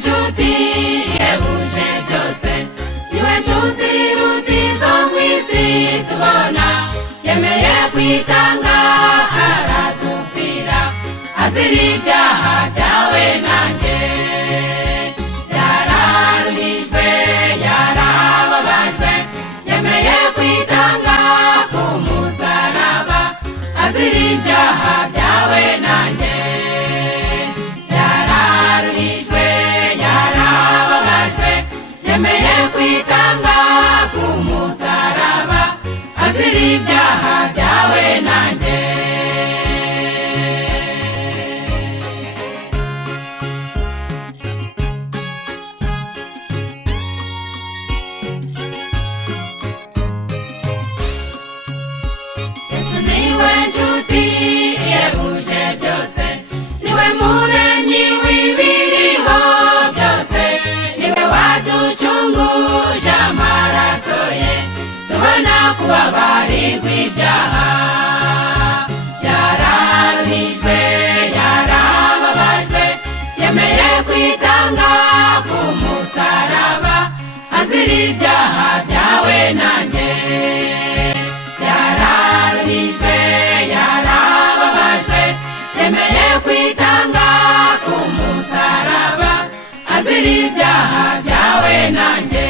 nshuti yebuje byose, niwe nshuti iruta izo mu isi tubona, yemeye kwitanga aradupfira, azira ibyaha byawe nanjye. Yararuhijwe, yarababajwe, yemeye kwitanga ku musaraba, azira ibyaha byawe nanjye. Yararuhijwe, yarababajwe, yemeye kwitanga ku musaraba, azira ibyaha byawe nanjye. Yesu niwe nshuti yebuje byose, niwe muremyi w'ibiriho byose, niwe waducunguje amaraso ye, tubona kubabarirwa ibyaha. Yararuhijwe, yarababajwe, yemeye kwitanga ku musaraba, azira ibyaha byawe nanjye. Yararuhijwe, yarababajwe, yemeye kwitanga ku musaraba, azira ibyaha byawe nanjye.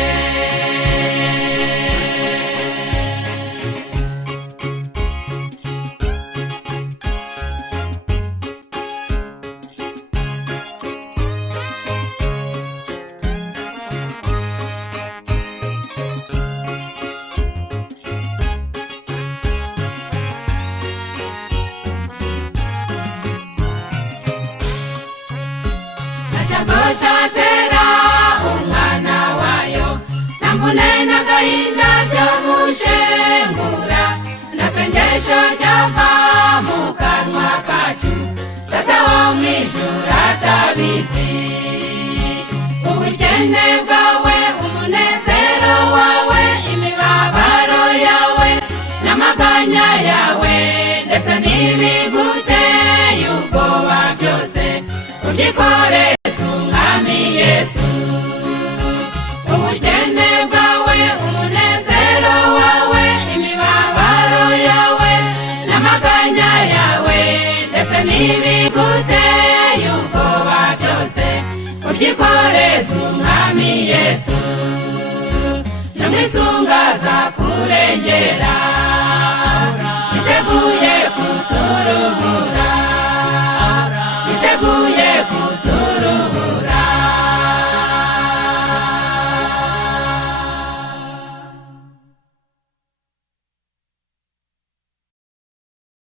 Chatera umwana wayo, namvune n'agahinda byamushengura, nasengesho ryava mu kanwa kacu, data wo mw'ijuru atabizi. Ubukene bwawe, umunezero wawe, imibabaro yawe n'amaganya yawe, ndetse n'ibiguteye ubwoba byose, ubyikore Yesu. Ubukene bwawe, umunezero wawe, imibabaro yawe n'amaganya yawe, ndetse n'ibiguteye ubwoba byose, ubyikoreze umwami Yesu, namwisunga azakurengera.